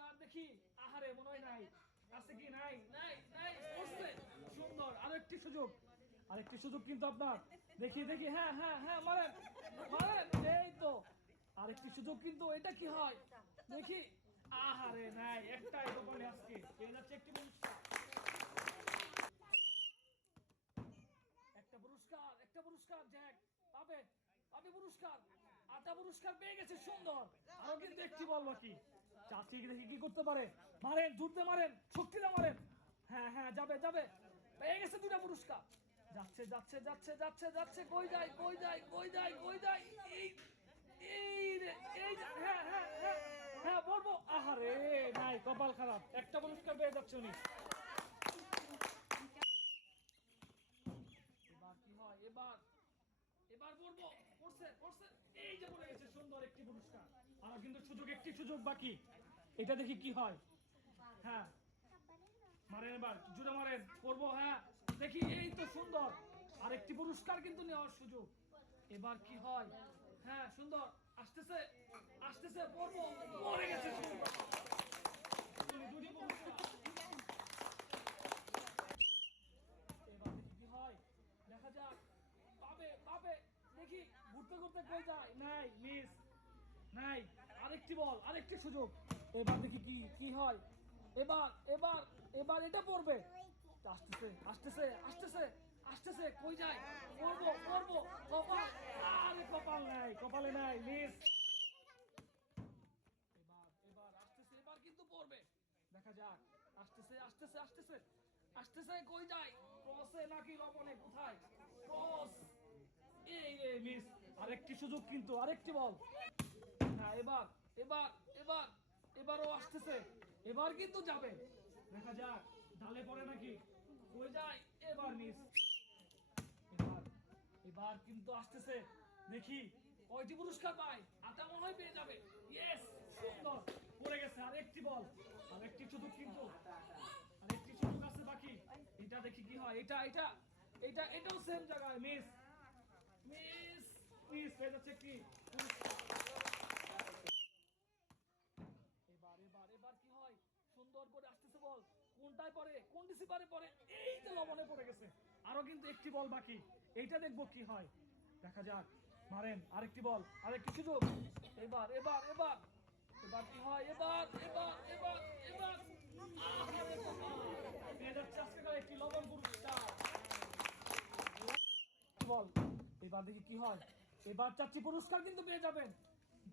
পুরস্কার দেখি। আহারে মনে হয় নাই, আছে কি? নাই নাই নাই, পড়ছে। সুন্দর, আরেকটি সুযোগ, আরেকটি সুযোগ কিন্তু আপনার। দেখি দেখি, হ্যাঁ হ্যাঁ হ্যাঁ, মারেন মারেন, এই তো আরেকটি সুযোগ কিন্তু। এটা কি হয় দেখি। আহারে নাই, একটাই কপালে আজকে পেয়ে যাচ্ছে একটি পুরস্কার। একটা পুরস্কার, একটা পুরস্কার জ্যাক পাবে, পাবে পুরস্কার। আটা পুরস্কার পেয়ে গেছে, সুন্দর। আরো কিন্তু একটি বল বাকি। চাচি দেখি কি করতে পারে। মারেন, জুড়তে মারেন, শক্তিতে মারেন। হ্যাঁ হ্যাঁ, যাবে যাবে, পেয়ে গেছে দুটা পুরস্কার। যাচ্ছে যাচ্ছে যাচ্ছে যাচ্ছে যাচ্ছে, কই যায় কই যায় কই যায় কই যায়। এই এই রে, এই যে, হ্যাঁ হ্যাঁ হ্যাঁ হ্যাঁ, বলবো। আহারে নাই, কপাল খারাপ, একটা পুরস্কার পেয়ে যাচ্ছে উনি। এবার কি হয়? এবার এবার বলবো, পড়ছে পড়ছে, এই যে পড়ে গেছে, সুন্দর একটি পুরস্কার। আর কিন্তু সুযোগ, একটি সুযোগ বাকি। এটা দেখি কি হয়। হ্যাঁ, মারেন এবার, জুড়ে মারেন, করবো। হ্যাঁ দেখি, এই তো সুন্দর, আরেকটি পুরস্কার কিন্তু নেওয়ার সুযোগ। এবার কি হয়? হ্যাঁ সুন্দর, আসতেছে আসতেছে, পড়বো, পড়ে গেছে, সুন্দর। দুটি পুরস্কার। এবার দেখি কি হয়, দেখা যাক। পাবে পাবে, দেখি, ঘুরতে ঘুরতে কই যায়। নাই, মিস। নাই, আরেকটি বল, আরেকটি সুযোগ। এবার দেখি কি কি হয়। এবার এবার এবার এটা পড়বে। আসতেছে আসতেছে আসতেছে আসতেছে, কই যায়, করবো করবো, কপাল। আরে কপাল নাই, কপালে নাই, মিস। এবার এবার আসতেছে, এবার কিন্তু পড়বে, দেখা যাক। আসতেছে আসতেছে আসতেছে আসতেছে, কই যায়, ক্রসে নাকি লবণে, কোথায় ক্রস। এই রে, মিস। আরেকটি সুযোগ কিন্তু, আরেকটি বল। হ্যাঁ, এবার এবার এবার এবারও আসতেছে, এবার কিন্তু যাবে, দেখা যাক ডালে পড়ে নাকি, কই যায়। এবার মিস। এবার এবার কিন্তু আসতেছে, দেখি কয়টি পুরস্কার পায়। আটা মনে হয় পেয়ে যাবে। ইয়েস, সুন্দর, পড়ে গেছে। আরেকটি বল, আরেকটি সুযোগ কিন্তু, আরেকটি সুযোগ আছে বাকি। এটা দেখি কি হয়। এটা এটা এটা এটাও সেম জায়গায়, মিস মিস মিস, পেয়ে যাচ্ছে কি পুরস্কার। এবার এবার এবার কি হয়, সুন্দর করে আসতেছে বল, কোনটায় পড়ে, কোন ডিসিপারে পড়ে, এই যে লবণে পড়ে গেছে। আরো কিন্তু একটি বল বাকি, এইটা দেখবো কি হয়, দেখা যাক। মারেন, আরেকটি বল, আরেকটি সুযোগ। এবার এবার এবার এবার কি হয়, এবার এবার এবার এবার আহারে বাবা, পেয়ে যাচ্ছে আজকে একটি লবণ পুরস্কার। বল, এবার দেখি কি হয়। এবার চাচ্ছি পুরস্কার কিন্তু পেয়ে যাবেন,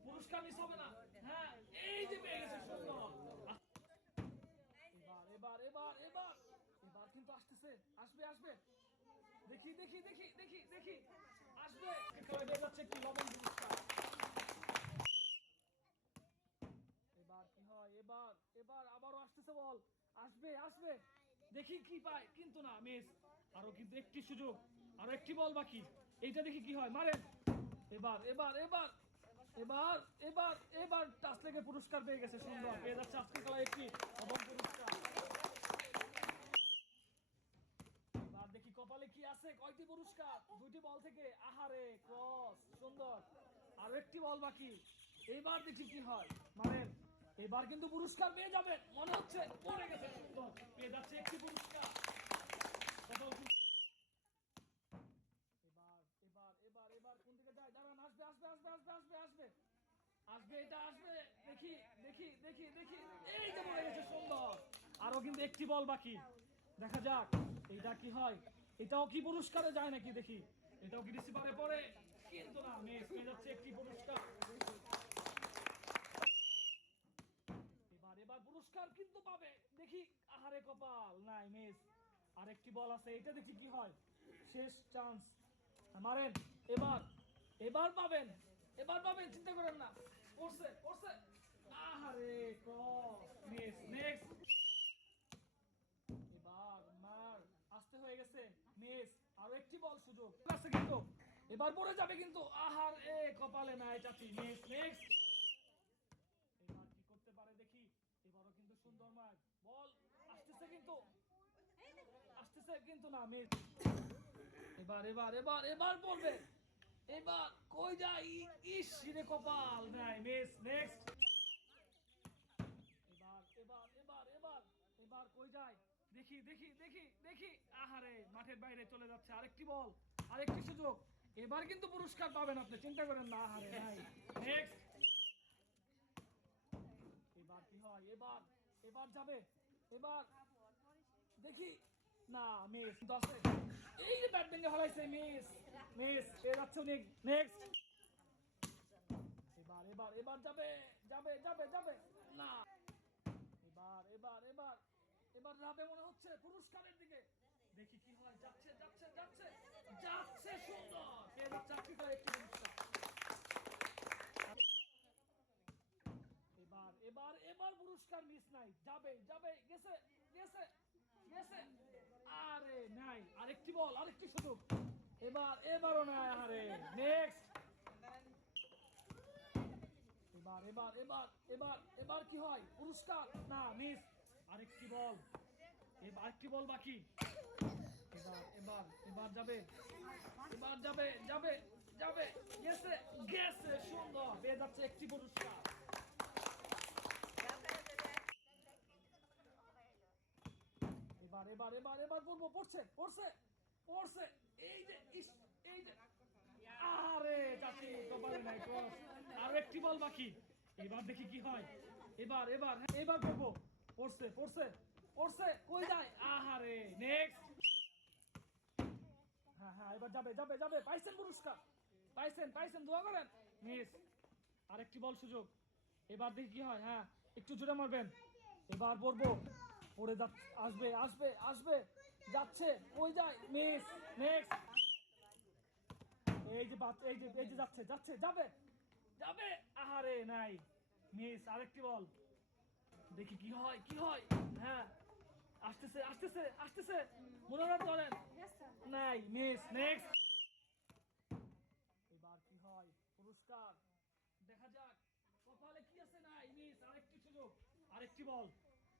পুরস্কার মিস হবে না। হ্যাঁ, এই যে পেয়ে গেছে, সুন্দর। এবার এবার এবার এবার এবার কিন্তু আসতেছে, আসবে আসবে, দেখি দেখি দেখি দেখি দেখি, আসবে। পেয়ে যাচ্ছে একটি লবণ পুরস্কার। এবার কি হয়, এবার এবার আবারও আসতেছে বল, আসবে আসবে, দেখি কি পায়, কিন্তু না, মিস। আরো কিন্তু একটি সুযোগ, আরো একটি বল বাকি, এইটা দেখি কি হয়। মারেন, এবার এবার এবার এবার এবার এবার টাচ লেগে পুরস্কার পেয়ে গেছে, সুন্দর, পেয়ে যাচ্ছে আজকের খেলায় একটি লবণ পুরস্কার। এবার দেখি কপালে কি আছে, কয়টি পুরস্কার, দুটি বল থেকে। আহারে ক্রস, সুন্দর, আরো একটি বল বাকি। এবার দেখি কি হয়, মানে এবার কিন্তু পুরস্কার পেয়ে যাবেন মনে হচ্ছে, পড়ে গেছে, সুন্দর, পেয়ে যাচ্ছে একটি পুরস্কার। এবার এবার এবার এবার কোন দিকে যায়, দাঁড়ান, আসবে আসবে আসবে আসবে আসবে আসবে আসবে, এটা আসবে, দেখি দেখি দেখি দেখি, এই যে পড়ে গেছে, সুন্দর। আরো কিন্তু একটি বল বাকি, দেখা যাক এইটা কি হয়। এটাও কি পুরস্কারে যায় নাকি, দেখি, এটাও কি রিসিভারে পড়ে, কিন্তু না, মিস, পেয়ে যাচ্ছে একটি পুরস্কার। এবার এবার পুরস্কার কিন্তু পাবে, দেখি। আহারে কপাল নাই, মিস। আরেকটি বল আছে, এটা দেখি কি হয়, শেষ চান্স, মারেন। এবার এবার পাবেন, এবার পাবেন, চিন্তা করেন না, করছে করছে। আহারে ক্রস, মিস, নেক্সট। এবার মার আসতে হয়ে গেছে, মিস। আরো একটি বল সুযোগ আছে কিন্তু, এবার পড়ে যাবে কিন্তু। আহার এ কপালে নাই চাচি, মিস, নেক্সট। এবার কি করতে পারে দেখি, এবারও কিন্তু সুন্দর মার বল আসতেছে কিন্তু, আসতেছে কিন্তু না, মিস। এবার এবার এবার এবার বলবে, এবার কই যায়, ইস রে কপাল নাই, মিস, নেক্সট। এবার কই যায় দেখি দেখি দেখি দেখি আহারে মাঠের বাইরে চলে যাচ্ছে আরেকটি বল আরেকটি সুযোগ এবার কিন্তু পুরস্কার পাবেন আপনি চিন্তা করেন না আহারে নাই নেক্সট এবার কি হয় এবার এবার যাবে এবার দেখি না মিস 10 এই যে ব্যাট ভেঙে ফেলাইছে মিস মিস এ যাচ্ছে অনেক নেক্সট এবার এবার এবার যাবে যাবে যাবে যাবে না এবার এবার এবার এবার যাবে মনে হচ্ছে পুরস্কারের দিকে দেখি কি হয় যাচ্ছে যাচ্ছে যাচ্ছে যাচ্ছে সুন্দর এর চাকরিটা একটু পুরস্কার এবার এবার এবার পুরস্কার মিস নাই যাবে যাবে গেছে গেছে গেছে আরে নাই আরেকটি বল আরেকটি সুযোগ এবার এবারও নাই আরে নেক্সট এবার এবার এবার এবার এবার কি হয় পুরস্কার না মিস আরেকটি বল এবার আরেকটি বল বাকি এবার এবার এবার যাবে এবার যাবে যাবে যাবে গেছে গেছে সুন্দর পেয়ে যাচ্ছে একটি পুরস্কার এবার এবার এবার এবার বলবো পড়ছে পড়ছে পড়ছে এই যে এই যে আরে চাচি কপালে নাই ক্রস আর একটি বল বাকি এবার দেখি কি হয় এবার এবার এবার করবো পড়ছে পড়ছে পড়ছে কই যায় আহারে নেক্সট হ্যাঁ হ্যাঁ এবার যাবে যাবে যাবে পাইছেন পুরস্কার পাইছেন পাইছেন দোয়া করেন মিস আরেকটি বল সুযোগ এবার দেখি কি হয় হ্যাঁ একটু জোরে মারবেন এবার পড়বো পড়ে যাচ্ছে আসবে আসবে আসবে যাচ্ছে কই যায় মিস নেক্সট এই যে এই যে যাচ্ছে যাচ্ছে যাবে যাবে আহারে নাই মিস আরেকটি বল দেখি কি হয় কি হয় হ্যাঁ আসতেছে আসতেছে আসতেছে মনোরঞ্জন করেন নাই মিস নেক্সট এবার কি হয় পুরস্কার দেখা যাক কপালে কি আছে নাই মিস আরেকটি সুযোগ আরেকটি বল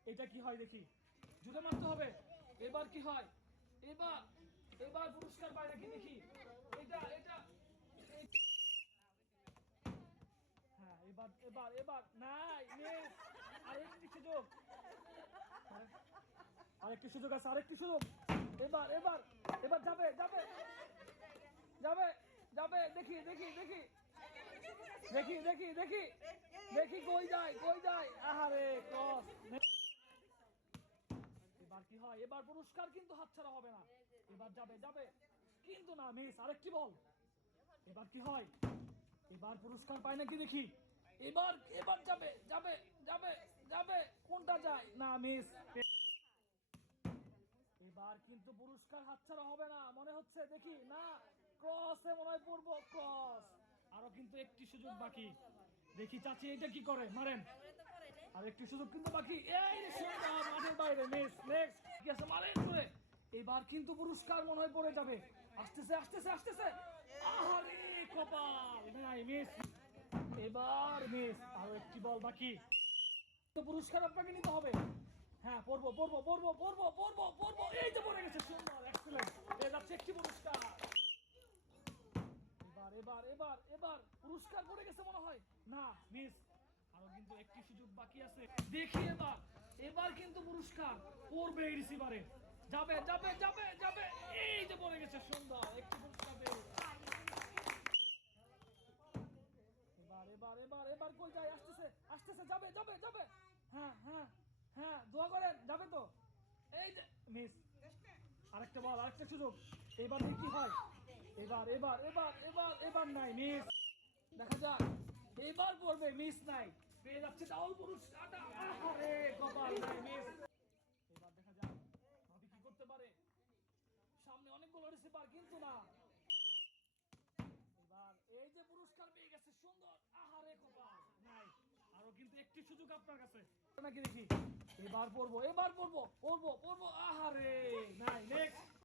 এটা কি হয় দেখি জুড়ে মারতে হবে এবার কি হয় এবার এবার পুরস্কার পায় নাকি দেখি এটা এটা হ্যাঁ এবার এবার এবার নাই মিস আরেকটি সুযোগ আরেকটি সুযোগ আছে আরেকটি সুযোগ এবার এবার এবার যাবে যাবে যাবে যাবে দেখি দেখি দেখি দেখি দেখি দেখি দেখি কই যায় আহারে ক্রস এবার কি হয় এবার পুরস্কার কিন্তু হাতছাড়া হবে না এবার যাবে যাবে কিন্তু না মিস আরেকটি বল এবার কি হয় এবার পুরস্কার পায় নাকি দেখি এবার এবার যাবে যাবে যাবে যাবে কোনটা যায় না মিস এবার কিন্তু পুরস্কার হাতছাড়া হবে না মনে হচ্ছে দেখি না ক্রসে মনে হয় পড়বো ক্রস আরো কিন্তু একটি সুযোগ বাকি দেখি চাচি এটা কি করে মারেন আর একটি সুযোগ কিন্তু বাকি এই সুন্দর মাঠের বাইরে মিস নেক্সট কি আছে মারেন করে এবার কিন্তু পুরস্কার মনে হয় পড়ে যাবে আসতেছে আসতেছে আসতেছে আহারে কপাল নাই মিস এবার মিস আরো একটি বল বাকি তো পুরস্কার আপনাকে নিতে হবে হ্যাঁ পড়বো পড়বো পড়বো পড়বো পড়বো পড়বো এই যে পড়ে গেছে সুন্দর এক্সেলেন্ট এই যাচ্ছে একটি পুরস্কার এবার এবার এবার এবার পুরস্কার পড়ে গেছে মনে হয় না মিস আরো কিন্তু একটি সুযোগ বাকি আছে দেখি এবার এবার কিন্তু পুরস্কার পড়বে এই রিসিভারে যাবে যাবে যাবে যাবে এই যে পড়ে গেছে সুন্দর একটি পুরস্কার এবার এবার এবার এবার কই যায় আসতেছে আসতেছে যাবে যাবে যাবে হ্যাঁ হ্যাঁ হ্যাঁ দোয়া করেন যাবে তো এই যে মিস আরেকটা বল আরেকটা সুযোগ এবার কি হয় এবার এবার এবার এবার এবার নাই মিস দেখা যাক এবার পড়বে মিস নাই পেয়ে যাচ্ছে ডাউল পুরস্কার আরে কপাল নাই মিস এবার দেখা যাক ভাবি কি করতে পারে সামনে অনেকগুলো রিসিভার কিন্তু না এবার এই যে পুরস্কার পেয়ে গেছে সুন্দর আহারে কপাল নাই আরো কিন্তু একটি সুযোগ আপনার কাছে নাকি দেখি এবার পড়বো পড়বো পড়বো আহারে নাই নেক্সট